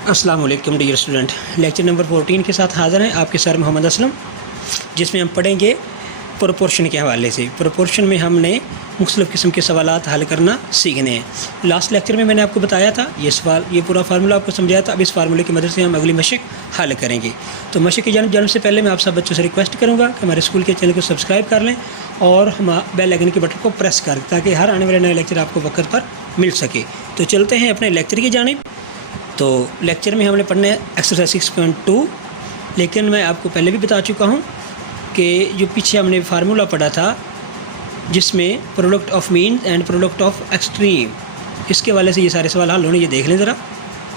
अस्सलाम वालेकुम dear student. Lecture number 14 के साथ हाज़िर हैं आपके सर मोहम्मद असलम, जिसमें हम पढ़ेंगे प्रोपोर्शन के हवाले से। प्रोपोर्शन में हमने मुख्तलिफ़ किस्म के सवालात हल करना सीखने हैं। लास्ट लेक्चर में मैंने आपको बताया था ये पूरा फार्मूला आपको समझाया था। अब इस फार्मूले की मदद से हम अगली मशक हल करेंगे। तो मशक की जानिब से पहले मैं आप सब बच्चों से रिक्वेस्ट करूँगा कि हमारे स्कूल के चैनल को सब्सक्राइब कर लें और हम बेल आइकन के बटन को प्रेस कर, ताकि हर आने वाले नए लेक्चर आपको वक्त पर मिल सके। तो चलते हैं अपने लेक्चर की जानिब। तो लेक्चर में हमने पढ़ना है एक्सरसाइज 6.2, लेकिन मैं आपको पहले भी बता चुका हूँ कि जो पीछे हमने फार्मूला पढ़ा था जिसमें product of mean and product of extreme, इसके वाले से ये सारे सवाल हल होने। ये देख लें ज़रा,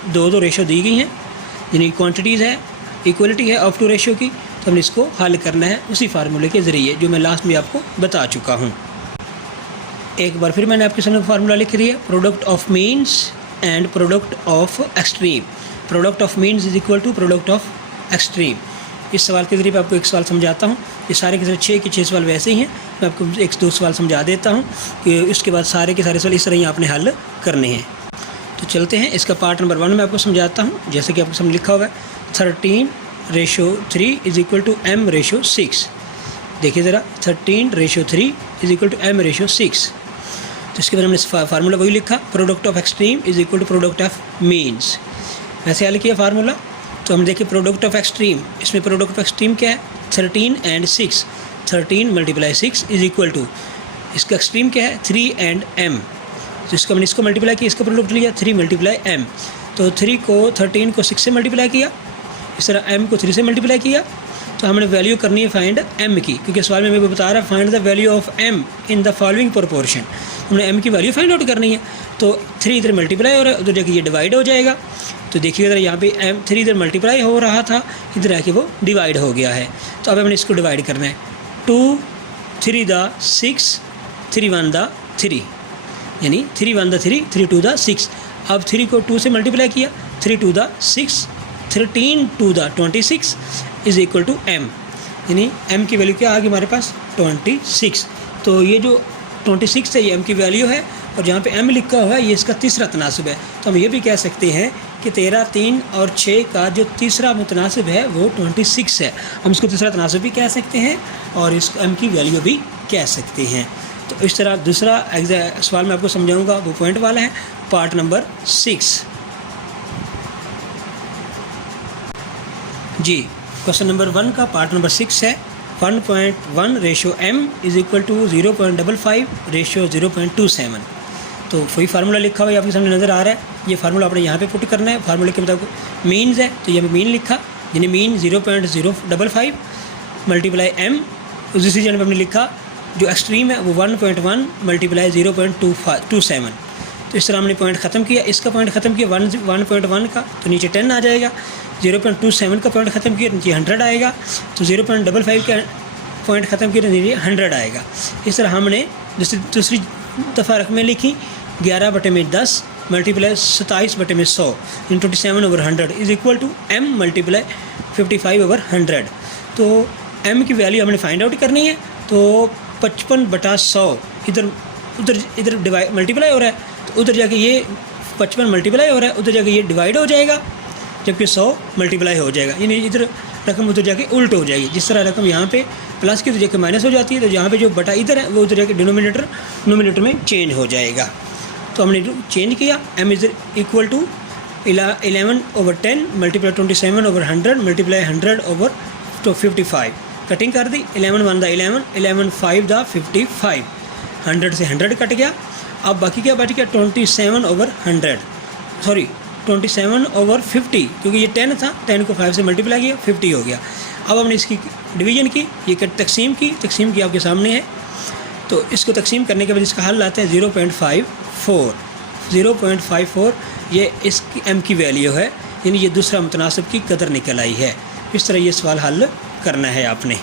दो रेशो दी गई हैं, यानी क्वांटिटीज़ है, इक्वलिटी है ऑफ टू रेशो की। तो हमने इसको हल करना है उसी फार्मूले के ज़रिए जो मैं लास्ट में आपको बता चुका हूँ। एक बार फिर मैंने आपके सामने फार्मूला लिख दिया, product of means and product of extreme. Product of means is equal to product of extreme. इस सवाल के ज़रिए मैं आपको एक सवाल समझाता हूँ। ये सारे के सारे 6 के 6 सवाल वैसे ही हैं। मैं आपको एक दो सवाल समझा देता हूँ कि उसके बाद सारे के सारे सवाल इस तरह ही आपने हल करने हैं। तो चलते हैं, इसका पार्ट नंबर 1 मैं आपको समझाता हूँ। जैसे कि आपको सामने लिखा हुआ है 13:3 इज इक्वल टू m/6। देखिए ज़रा, 13:3 इज इक्वल टू m/6। तो इसके बाद हमने फार्मूला वही लिखा, product of extreme is equal to product of means. वैसे हल किया फार्मूला। तो हम देखिए प्रोडक्ट ऑफ एक्सट्रीम, इसमें प्रोडक्ट ऑफ एक्सट्रीम क्या है, 13 and 6। 13 × 6 इज इक्वल टू, इसका एक्सट्रीम क्या है, 3 and m। तो इसको हमने इसको मल्टीप्लाई किया, इसका प्रोडक्ट लिया 3 × m। तो 13 को 6 से मल्टीप्लाई किया, इस तरह m को 3 से मल्टीप्लाई किया। तो हमने वैल्यू करनी है फाइंड m की, क्योंकि सवाल में मैं बता रहा है find the value of m in the following proportion. हमने m की वैल्यू फाइंड आउट करनी है। तो 3 इधर मल्टीप्लाई हो रहा है, उधर जाके ये डिवाइड हो जाएगा। तो देखिए इधर यहाँ पे m3 इधर मल्टीप्लाई हो रहा था, इधर आके वो डिवाइड हो गया है। तो अब हमने इसको डिवाइड करना है, 2 3 द 6 3 1 द 3, यानी 3 1 द 3 3 2 द 6। अब 3 को 2 से मल्टीप्लाई किया, 3 2 द 6 13 2 द 26 इज इक्वल टू m, यानी m की वैल्यू क्या आ गई हमारे पास, 26। तो ये जो 26 है ये m की वैल्यू है, और जहाँ पे m लिखा हुआ है ये इसका तीसरा तनासब है। तो हम ये भी कह सकते हैं कि 13, 3 और 6 का जो तीसरा मुतनासिब है वो 26 है। हम इसको तीसरा तनासब भी कह सकते हैं और इस m की वैल्यू भी कह सकते हैं। तो इस तरह दूसरा सवाल मैं आपको समझाऊंगा, वो पॉइंट वाला है, पार्ट नंबर 6 जी। क्वेश्चन नंबर 1 का पार्ट नंबर 6 है, 1.1 ratio m is equal to 0.55 ratio 0.27। तो वही फार्मूला लिखा हुआ है आपके सामने नज़र आ रहा है। ये फार्मूला आपने यहाँ पे पुट करना है। फार्मूले के मुताबिक मीन्स है, तो ये मीन लिखा, यानी मीन 0.055 मल्टीप्लाई m। दूसरी जगह पर हमने लिखा जो एक्सट्रीम है वो 1.1 मल्टीप्लाई 0.27। तो इस तरह हमने पॉइंट ख़त्म किया। इसका पॉइंट ख़त्म किया 1.1 का, तो नीचे 10 आ जाएगा। 0.27 का पॉइंट ख़त्म किया, नीचे 100 आएगा। तो 0.55 का पॉइंट ख़त्म किया, नीचे 100 आएगा। इस तरह हमने दूसरी दफ़ा रकमें लिखी, 11/10 मल्टीप्लाई 27/100 इन 27/100 is equal to m multiply 55/100। तो m की वैल्यू हमने फाइंड आउट करनी है। तो 55/100 इधर डिवाइड मल्टीप्लाई हो रहा है, तो उधर जाके ये 55 मल्टीप्लाई हो रहा है, उधर जाके ये डिवाइड हो जाएगा, जबकि 100 मल्टीप्लाई हो जाएगा, यानी इधर रकम उधर जाके उल्ट हो जाएगी। जिस तरह रकम यहाँ पे प्लस की तो जाके माइनस हो जाती है, तो जहाँ पे जो बटा इधर है वो उधर जाके डिनोमिनेटर में चेंज हो जाएगा। तो हमने चेंज किया, m is equal to 11/10 multiply 27/100 multiply 100/55। Cutting कर दी, 11 1 द 11, 11 5 द 55, 100 से 100 कट गया। अब बाकी क्या बच गया, 27/100, सॉरी 27/50, क्योंकि ये 10 था, 10 को 5 से मल्टीप्लाई किया, 50 हो गया। अब हमने इसकी डिवीजन की, ये तकसीम की आपके सामने है। तो इसको तकसीम करने के बाद इसका हल आता है 0.54। ये इसकी m की वैल्यू है, यानी ये दूसरा मुतनासिब की कदर निकल आई है। इस तरह ये सवाल हल करना है आपने।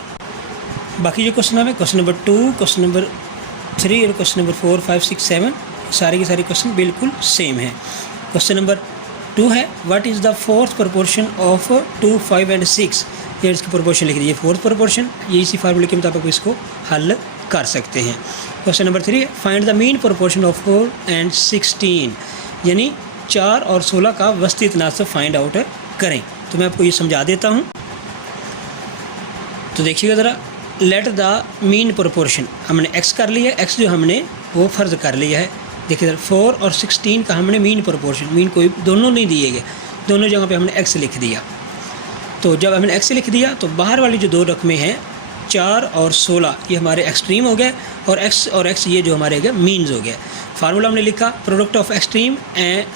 बाकी जो क्वेश्चन है, क्वेश्चन नंबर 2, क्वेश्चन नंबर 3 और क्वेश्चन नंबर 4 5 6 7 सारे के सारे क्वेश्चन बिल्कुल सेम है। क्वेश्चन नंबर 2 है, what is the fourth proportion of 2 5 and 6। ये इसकी प्रोपोर्शन लिख लीजिए, फोर्थ प्रोपोर्शन। ये इसी फार्मूले के मुताबिक इसको हल कर सकते हैं। क्वेश्चन नंबर 3 है, find the mean proportion of 4 and 16, यानी 4 और 16 का वस्ती तनासब फाइंड आउट करें। तो मैं आपको ये समझा देता हूँ। तो देखिएगा ज़रा, लेट द मीन प्रोपोर्शन हमने x कर लिया, x जो हमने वो फ़र्ज़ कर लिया है। देखिए ज़रा 4 और 16 का हमने मीन प्रोपोर्शन, मीन कोई दोनों नहीं दिए गए, दोनों जगह पे हमने x लिख दिया। तो जब हमने x लिख दिया तो बाहर वाली जो दो रकमें हैं 4 और 16 ये हमारे एक्सट्रीम हो गए, और x ये जो हमारे गए मीन्स हो गए। फार्मूला हमने लिखा product of extreme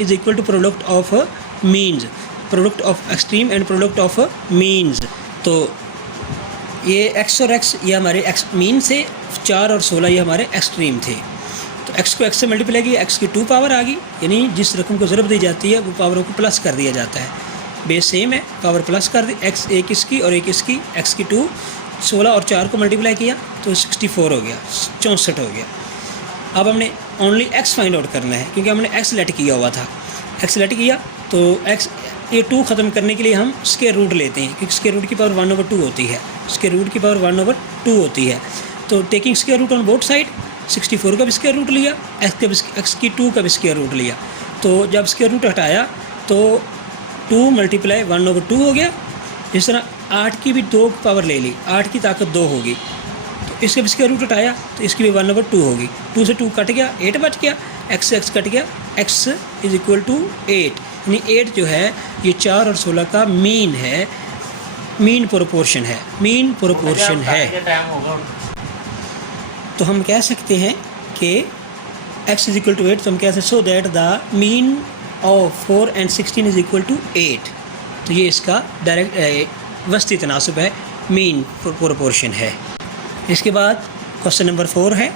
is equal to product of means, product of extreme and product of means. तो ये x और x ये हमारे x मीन से, 4 और 16 ये हमारे एक्सट्रीम थे। तो x को x से मल्टीप्लाई किया, x की 2 पावर आ गई, यानी जिस रकम को ज़रब दी जाती है वो पावरों को प्लस कर दिया जाता है। बेस सेम है, पावर प्लस कर दी, x एक इसकी और एक इसकी, x की 2, 16 और 4 को मल्टीप्लाई किया तो 64 हो गया, 64 हो गया। अब हमने ओनली x फाइंड आउट करना है, क्योंकि हमने x लेट किया हुआ था। x लेट किया तो x ये 2 ख़त्म करने के लिए हम स्क्वायर रूट लेते हैं, क्योंकि स्क्वायर रूट की पावर 1/2 होती है, स्क्वायर रूट की पावर 1/2 होती है। तो taking square root on both side, 64 का भी स्क्वायर रूट लिया, x की 2 का भी स्क्वायर रूट लिया। तो जब स्क्वायर रूट हटाया तो 2 मल्टीप्लाई 1/2 हो गया। इस तरह 8 की भी 2 पावर ले ली, 8 की ताकत 2 होगी, तो इसका भी स्क्वायर रूट हटाया तो इसकी भी 1/2 होगी। 2 से 2 कट गया, 8 बच गया, x से x कट गया, x इज इक्वल टू 8, यानी 8 जो है ये 4 और 16 का मीन है, मीन प्रोपोर्शन है, मीन प्रोपोर्शन है। तो हम कह सकते हैं कि x इज इक्वल टू 8, तो हम कह सकते so that the mean of 4 and 16 is equal to 8। तो ये इसका डायरेक्ट वस्ती तनासब है, मीन प्रोपोर्शन है। इसके बाद क्वेश्चन नंबर 4 है,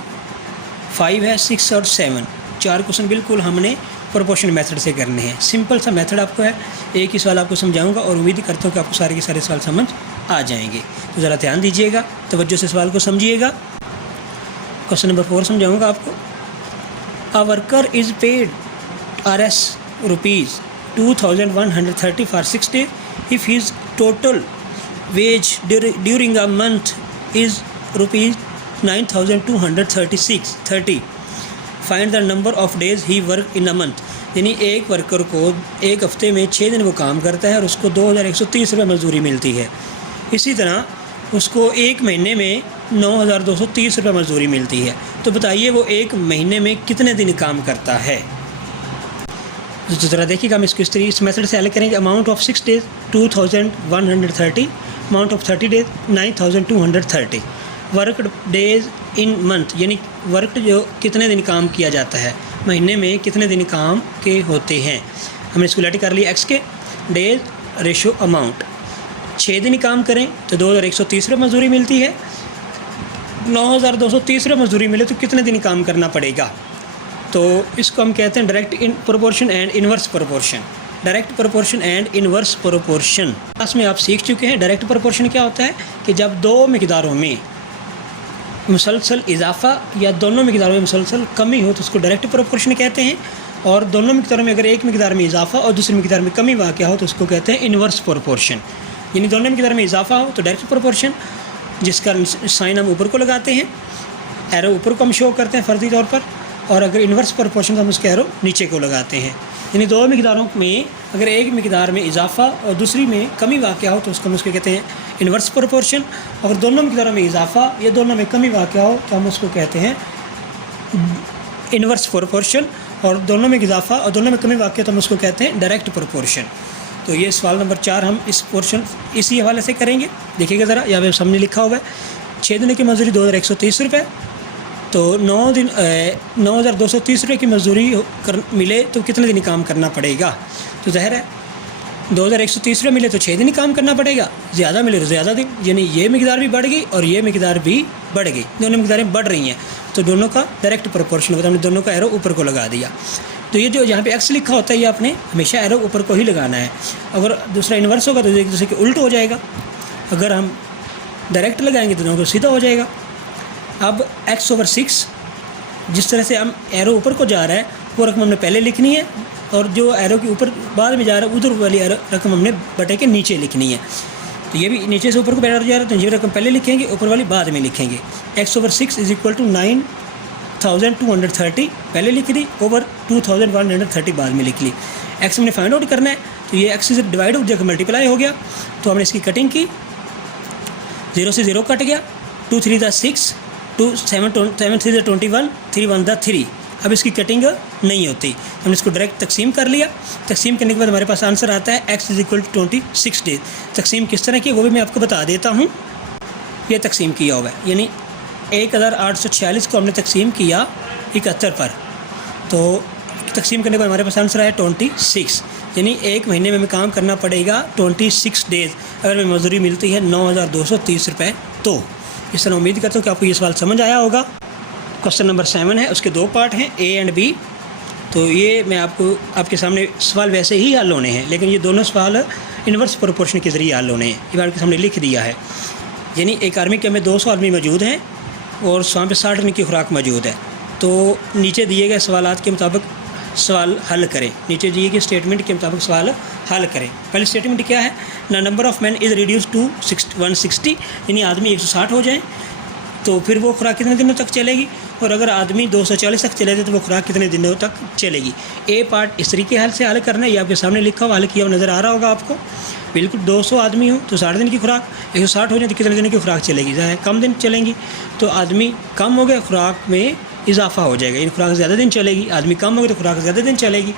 5 है, 6 और 7, 4 क्वेश्चन बिल्कुल हमने प्रोपोर्शन मेथड से करने हैं। सिंपल सा मेथड आपको है, एक ही सवाल आपको समझाऊंगा और उम्मीद करता हूँ कि आपको सारे के सारे सवाल समझ आ जाएंगे। तो ज़रा ध्यान दीजिएगा, तवज्जो से सवाल को समझिएगा। क्वेश्चन नंबर 4 समझाऊंगा आपको। A worker is paid Rs rupees 2130 for 6 days if his total wage during a month is rupees 9230. Find the number of days he worked in a month। यानी एक वर्कर को एक हफ्ते में 6 दिन वो काम करता है और उसको 2130 रुपये मजदूरी मिलती है। इसी तरह उसको एक महीने में 9230 रुपये मजदूरी मिलती है। तो बताइए वो एक महीने में कितने दिन काम करता है। तो ज़रा देखिएगा, हम इसको इस मेथड से हल करेंगे। Amount of 6 days 2130, amount of 30 days 9230, worked days in month, यानी वर्कड जो कितने दिन काम किया जाता है, महीने में कितने दिन काम के होते हैं। हमने इसको लेट कर लिया x के, डेज रेशो अमाउंट, 6 दिन काम करें तो 2130 रुपये मजदूरी मिलती है। 9230 रुपये मजदूरी मिले तो कितने दिन काम करना पड़ेगा। तो इसको हम कहते हैं direct in proportion and inverse proportion, direct proportion and inverse proportion. Class में आप सीख चुके हैं डायरेक्ट प्रोपोर्शन क्या होता है कि जब दो मिकदारों में मुसलसल इजाफा या दोनों मिकदारों में मुसलसल कमी हो तो उसको डायरेक्ट प्रोपोर्शन कहते हैं, और दोनों मिकदारों में अगर एक मिकदार में इजाफा और दूसरी मिकदार में कमी वाक़ हो तो उसको कहते हैं इन्वर्स प्रोपोर्शन। यानी दोनों मिकदार में इजाफा हो तो डायरेक्ट प्रोपोर्शन, जिसका साइन हम ऊपर को लगाते हैं, एरो ऊपर को हम शो करते हैं फ़र्जी तौर पर, और अगर इन्वर्स प्रोपोर्शन तो हम उसके एरो नीचे को लगाते हैं। यानी दो मिकदारों में अगर एक मिकदार में इजाफा और दूसरी में कमी वाक़या हो तो उसको हम उसके कहते हैं इन्वर्स प्रोपोर्शन। अगर दोनों मिकदारों में इजाफा या दोनों में कमी वाक़या हो तो हम उसको कहते हैं इन्वर्स प्रोपोर्शन, और दोनों में इजाफा और दोनों में कमी वाक़या तो हम उसको कहते हैं डायरेक्ट प्रोपोर्शन। तो ये सवाल नंबर 4 हम इस पोर्शन इसी हवाले से करेंगे। देखिएगा ज़रा, यहाँ पे सामने लिखा हुआ है 6 दिन की मजदूरी 2130 रुपये, तो 9230 रुपये की मजदूरी मिले तो कितने दिन काम करना पड़ेगा। तो ज़ाहिर है 2130 रुपये मिले तो 6 दिन काम करना पड़ेगा, ज़्यादा मिले तो ज़्यादा दिन, यानी ये मिकदार भी बढ़ गई और ये मिकदार भी बढ़ गई, दोनों मिकदारें बढ़ रही हैं तो दोनों का डायरेक्ट प्रोपोर्शन होता है। हमने दोनों का एरो ऊपर को लगा दिया। तो ये जो यहाँ पे x लिखा होता है ये आपने हमेशा एरो ऊपर को ही लगाना है। अगर दूसरा इन्वर्स होगा तो एक दूसरे के उल्ट हो जाएगा, अगर हम डायरेक्ट लगाएंगे तो दोनों को सीधा हो जाएगा। अब x/6 जिस तरह से हम एरो ऊपर को जा रहा है वो रकम हमने पहले लिखनी है, और जो एरो के ऊपर बाद में जा रहा है उधर वाली रकम हमने बटे के नीचे लिखनी है। तो ये भी नीचे से ऊपर को बैठ जा रहा है तो ये रकम पहले लिखेंगे, ऊपर वाली बाद में लिखेंगे। x/6 इज इक्वल टू 9230 पहले लिख दी, ओवर 2130 बाद में लिख ली। एक्स हमने फाइंड आउट करना है, तो ये एक्स से डिवाइड हो जाकर मल्टीप्लाई हो गया, तो हमने इसकी कटिंग की, 0 से 0 कट गया, 2 3 दा 6, 2 7 3 दा 21, 3 1 दा 3। अब इसकी कटिंग नहीं होती, हमने इसको डायरेक्ट तकसीम कर लिया। तकसीम करने के बाद हमारे पास आंसर आता है x = 26 डेज। तकसीम किस तरह की वो भी मैं आपको बता देता हूँ। ये तकसीम किया हुआ है, यानी 1846 को हमने तकसीम किया 71 पर, तो तकसीम करने के बाद हमारे पास आंसर आया 26, यानी एक महीने में हमें काम करना पड़ेगा 26 डेज़। अगर हमें मजदूरी मिलती है 9,230 रुपये। तो इस तरह उम्मीद करता हूँ कि आपको ये सवाल समझ आया होगा। क्वेश्चन नंबर 7 है, उसके 2 पार्ट हैं, ए एंड बी। तो ये मैं आपके सामने सवाल वैसे ही हल होने हैं, लेकिन ये दोनों सवाल इन्वर्स प्रोपोर्शन के ज़रिए हल होने हैं। ये आपके सामने लिख दिया है, यानी एक आर्मी के में 200 आदमी मौजूद हैं और वहाँ पे 60 दिन की खुराक मौजूद है। तो नीचे दिए गए सवालात के मुताबिक सवाल हल करें। नीचे दिए गए स्टेटमेंट के मुताबिक सवाल हल करें। पहले स्टेटमेंट क्या है, ना number of man is reduce to 160, यानी आदमी 160 हो जाएँ तो फिर वो खुराक कितने दिनों तक चलेगी, और अगर आदमी 240 तक चले जाए तो वो खुराक कितने दिनों तक चलेगी। ए पार्ट इस तरीके हल से हल करना है, ये आपके सामने लिखा हुआ हल किया हुआ नज़र आ रहा होगा आपको। बिल्कुल 200 आदमी हो तो 60 दिन की खुराक, 160 हो जाए तो कितने दिन की खुराक चलेगी, ज़्यादा कम दिन चलेंगी। तो आदमी कम हो गया, खुराक में इजाफा हो जाएगा, इन खुराक ज़्यादा दिन चलेगी। आदमी कम हो गया तो खुराक ज़्यादा दिन चलेगी।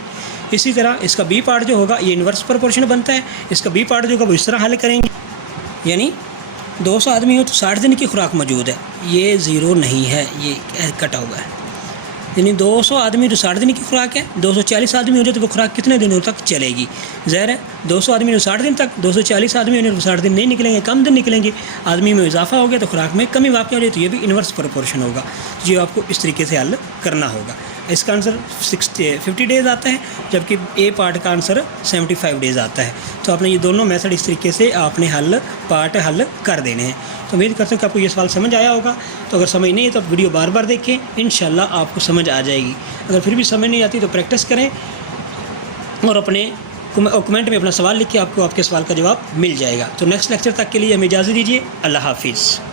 इसी तरह इसका बी पार्ट जो होगा ये इन्वर्स प्रोपोर्शन बनता है। इसका बी पार्ट जो होगा वो इस तरह हल करेंगे, यानी 200 आदमी हो तो 60 दिन की खुराक मौजूद है, ये 0 नहीं है, ये कटा हुआ है। यानी 200 आदमी तो 60 दिन की खुराक है, 240 आदमी हो जाए तो वो खुराक कितने दिनों तक चलेगी। ज़ाहिर है 200 आदमी तो 60 दिन तक, 240 आदमी होने तो 60 दिन नहीं निकलेंगे, कम दिन निकलेंगे। आदमी में इजाफा हो गया तो खुराक में कमी वाक़ हो जाए, तो ये भी इन्वर्स प्रोपोर्शन होगा, जो आपको इस तरीके से हल करना होगा। इसका आंसर 50 डेज़ आता है, जबकि ए पार्ट का आंसर 75 डेज़ आता है। तो आपने ये दोनों मेथड इस तरीके से आपने पार्ट हल कर देने हैं। तो उम्मीद करते हैं कि आपको ये सवाल समझ आया होगा। तो अगर समझ नहीं है तो आप वीडियो बार बार देखें, इंशाल्लाह आपको समझ आ जाएगी। अगर फिर भी समझ नहीं आती तो प्रैक्टिस करें और अपने कमेंट में अपना सवाल लिख के आपको आपके सवाल का जवाब मिल जाएगा। तो नेक्स्ट लेक्चर तक के लिए हमें इजाज़त दीजिए। अल्लाह हाफिज़।